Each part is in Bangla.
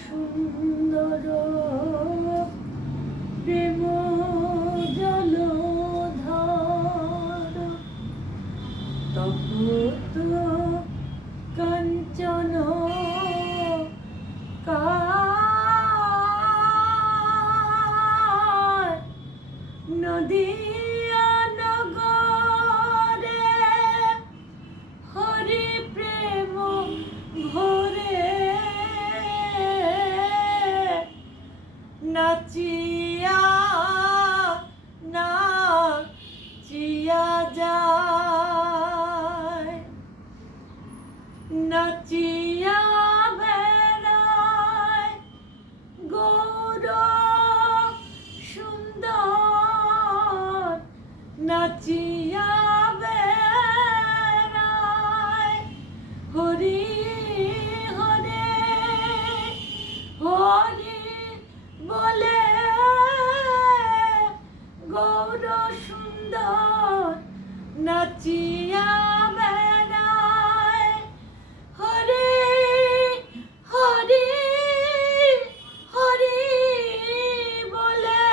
সুন্দর প্রেম জলধার তপ্ত কাঞ্চন কার নদিয়া নগরে হরি প্রেম ভরে নাচিয়া নাচিয়া যায় নাচিয়া বেড়ায় গৌর সুন্দর নাচিয়া বেড়ায় হরি হরে হরি বলে গৌর সুন্দর নাচিয়া বেড়ায় হরি হরি হরি বলে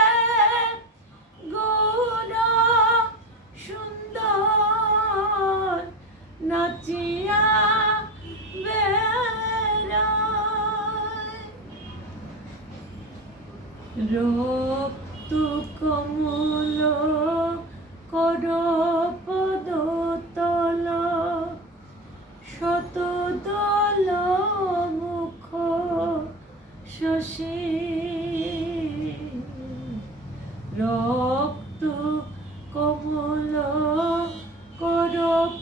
গৌর সুন্দর নাচিয়া বেড়ায় রক্ত কমল কর পদতল শতদল মুখ শশী রক্ত কমল কর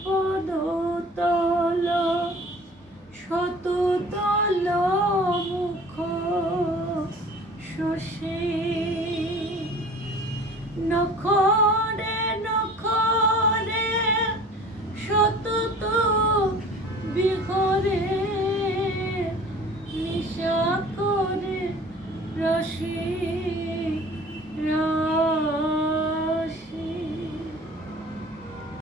পদতল শতদল মুখ শশী নখরে নখরে সতত বিহরে নিশা করে রসি